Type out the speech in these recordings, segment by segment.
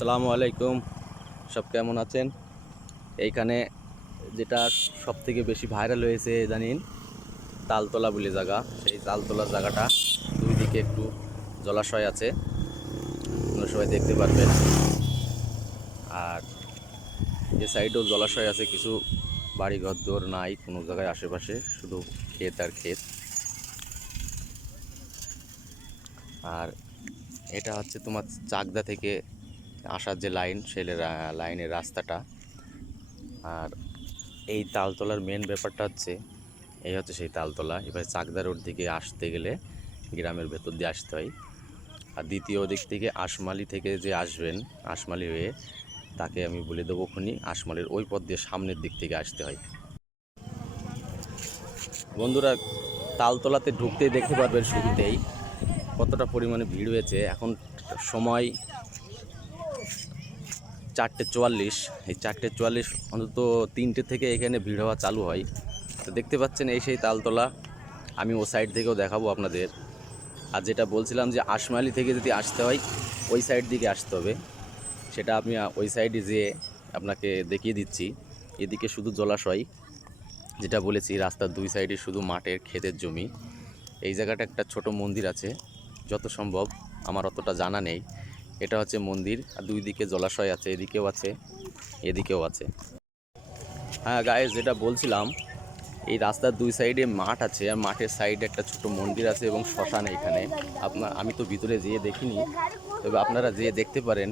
আসসালামু আলাইকুম। সব কেমন আছেন? এইখানে যেটা সব থেকে বেশি ভাইরাল হয়েছে জানেন, তালতলা বলে জায়গা। সেই তালতলা জায়গাটা দুই দিকে একটু জলাশয় আছে, আপনারা সবাই দেখতে পারবেন। আর এ সাইডেও জলাশয় আছে, কিছু বাড়ি ঘর নাই কোনো জায়গায় আশেপাশে, শুধু ক্ষেত আর ক্ষেত। আর এটা হচ্ছে তোমার চাকদা থেকে আসার যে লাইন, সেই লাইনের রাস্তাটা। আর এই তালতলার মেন ব্যাপারটা হচ্ছে, এই হচ্ছে সেই তালতলা। এবার চাকদা রোড দিকে আসতে গেলে গ্রামের ভেতর দিয়ে আসতে হয়। আর দ্বিতীয় দিক থেকে আশমালি থেকে যে আসবেন, আশমালি হয়ে, তাকে আমি বলে দেবো খুনি আশমালির ওই পথ দিয়ে সামনের দিক থেকে আসতে হয়। বন্ধুরা, তালতলাতে ঢুকতেই দেখতে পারবেন শুরুতেই কতটা পরিমাণে ভিড় হয়েছে। এখন সময় 4:44। এই 4:44 অন্তত 3টে থেকে এখানে ভিড় হওয়া চালু হয়। তো দেখতে পাচ্ছেন এই সেই তালতলা। আমি ও সাইড থেকেও দেখাবো আপনাদের। আর যেটা বলছিলাম যে আশমালি থেকে যদি আসতে হয়, ওই সাইড দিকে আসতে হবে, সেটা আমি ওই সাইডে যেয়ে আপনাকে দেখিয়ে দিচ্ছি। এদিকে শুধু জলাশয়, যেটা বলেছি রাস্তার দুই সাইডে শুধু মাঠের ক্ষেতের জমি। এই জায়গাটা একটা ছোট মন্দির আছে, যত সম্ভব, আমার অতটা জানা নেই। এটা হচ্ছে মন্দির, আর দুই দিকে জলাশয় আছে, এদিকেও আছে এদিকেও আছে। হ্যাঁ গাইস, যেটা বলছিলাম, এই রাস্তার দুই সাইডে মাঠ আছে, আর মাঠের সাইডে একটা ছোট মন্দির আছে এবং শ্মশান। এখানে আমি তো ভিতরে যেয়ে দেখিনি, তবে আপনারা যেয়ে দেখতে পারেন।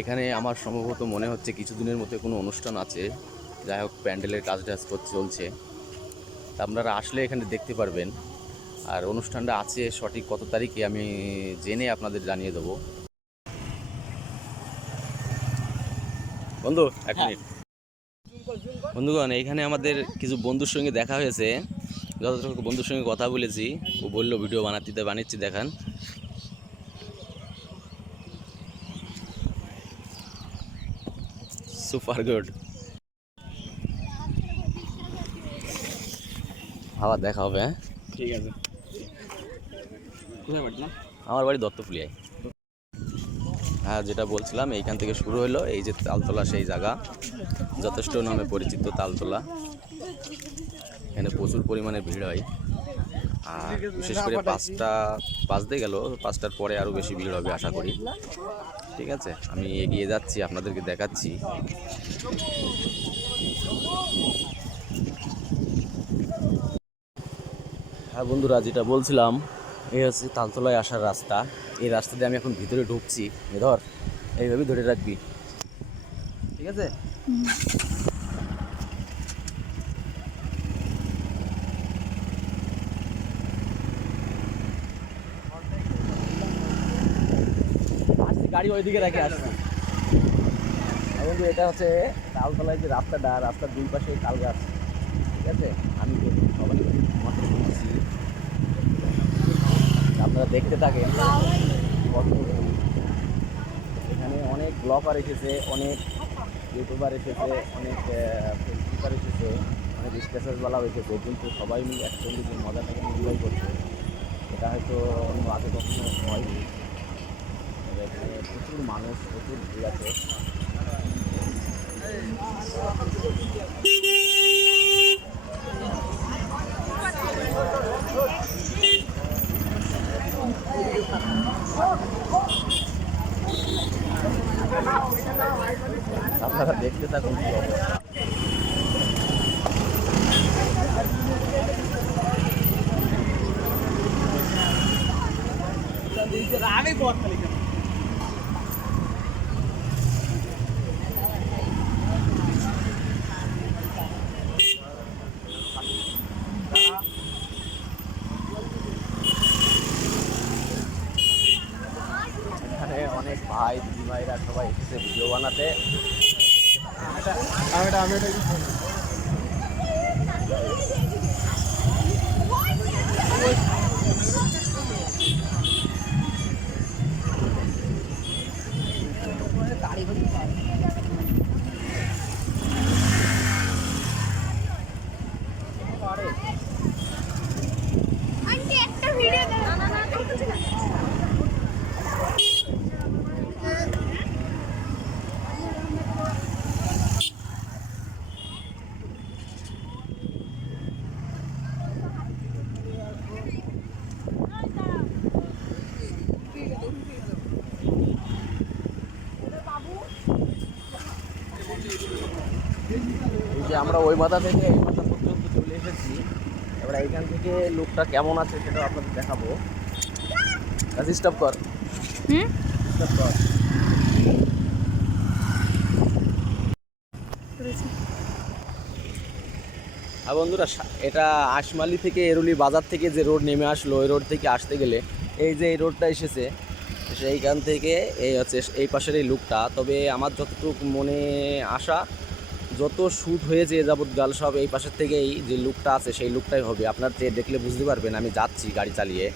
এখানে আমার সম্ভবত মনে হচ্ছে কিছুদিনের মধ্যে কোনো অনুষ্ঠান আছে, যাই হোক প্যান্ডেলের কাজ চলছে। তা আপনারা আসলে এখানে দেখতে পারবেন। আর অনুষ্ঠানটা আছে সঠিক কত তারিখে আমি জেনে আপনাদের জানিয়ে দেবো। বন্ধু এক মিনিট। বন্ধুগণ, এইখানে আমাদের কিছু বন্ধুর সঙ্গে দেখা হয়েছে। যতটুকু বন্ধুর সঙ্গে কথা বলেছি, ও বললো ভিডিও বানাচ্ছি, দেখান। Super good. আবার দেখা হবে। হ্যাঁ ঠিক আছে। কোথায় বাড়ি? আমার বাড়ি দত্তফুলিয়ায়। হ্যাঁ, যেটা বলছিলাম, এইখান থেকে শুরু হলো এই যে তালতলা, সেই জায়গা যথেষ্ট নামে পরিচিত তালতলা। এখানে প্রচুর পরিমাণে ভিড় হয়। আর বিশেষ করে 5টা বাজতে গেল, 5টার পরে আরও বেশি ভিড় হবে আশা করি। ঠিক আছে, আমি এগিয়ে যাচ্ছি, আপনাদেরকে দেখাচ্ছি। হ্যাঁ বন্ধুরা, যেটা বলছিলাম, এই হচ্ছে তালতলায় আসার রাস্তা। এই রাস্তা দিয়ে আমি এখন ভিতরে ঢুকছি। ধর, এইভাবেই ধরে রাখবি, ঠিক আছে? গাড়ি ওইদিকে রেখে আসছি। বন্ধু, এটা হচ্ছে তালতলায় যে রাস্তাটা, রাস্তার দুই পাশে তাল গাছ। ঠিক আছে, আমি সবাই মতো বলছি, আপনারা দেখতে থাকেন। এখানে অনেক ব্লগার এসেছে, অনেক ইউটিউবার এসেছে, অনেক ফেসবুকার এসেছে, অনেক স্টেটাসওয়ালাও এসেছে, কিন্তু সবাই মিলে একসঙ্গে যে মজাটাকে এনজয় করছে, এটা হয়তো অন্য আগে কখনো হয়নি। এখানে প্রচুর মানুষ, প্রচুর ভিড় আছে। আপনারা দেখতে থাকুন কি অবস্থা। এখানে অনেক ভাই দিদিভাইরা সবাই এসেছে ভিডিও বানাতে। আমরা ওই মাথা থেকে এই মাথা পর্যন্ত চলে এসেছি। এবার এইখান থেকে লুকটা কেমন আছে সেটা আপনাদের দেখাবো। স্টপ কর, স্টপ কর। আর বন্ধুরা, এটা আশমালি থেকে এরুলি বাজার থেকে যে রোড নেমে আসলো, ওই রোড থেকে আসতে গেলে এই যে এই রোডটা এসেছে, সেইখান থেকে এই হচ্ছে এই পাশের এই লুকটা। তবে আমার যতটুকু মনে আসা, যত শ্যুট হয়েছে যাবৎ গাল সব এই পাশের থেকেই যে লুকটা আছে সেই লুকটাই হবে। আপনার যে দেখলে বুঝতে পারবেন আমি যাচ্ছি গাড়ি চালিয়ে।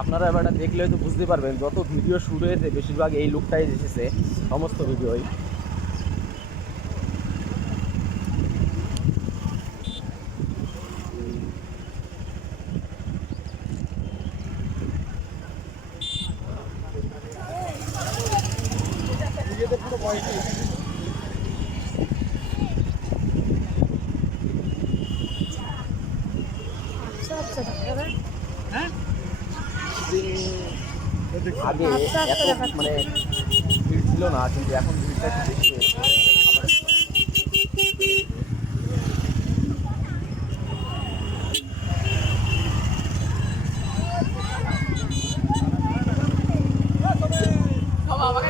আপনারা এবার দেখলে হয়তো বুঝতে পারবেন, যত ভিডিও শুরু হয়েছে বেশিরভাগ এই লুকটাই এসেছে, সমস্ত ভিডিওই। আগে এত মানে ভিড় ছিল না, কিন্তু এখন ভিড়টা একটু বেশি হয়েছে। আবার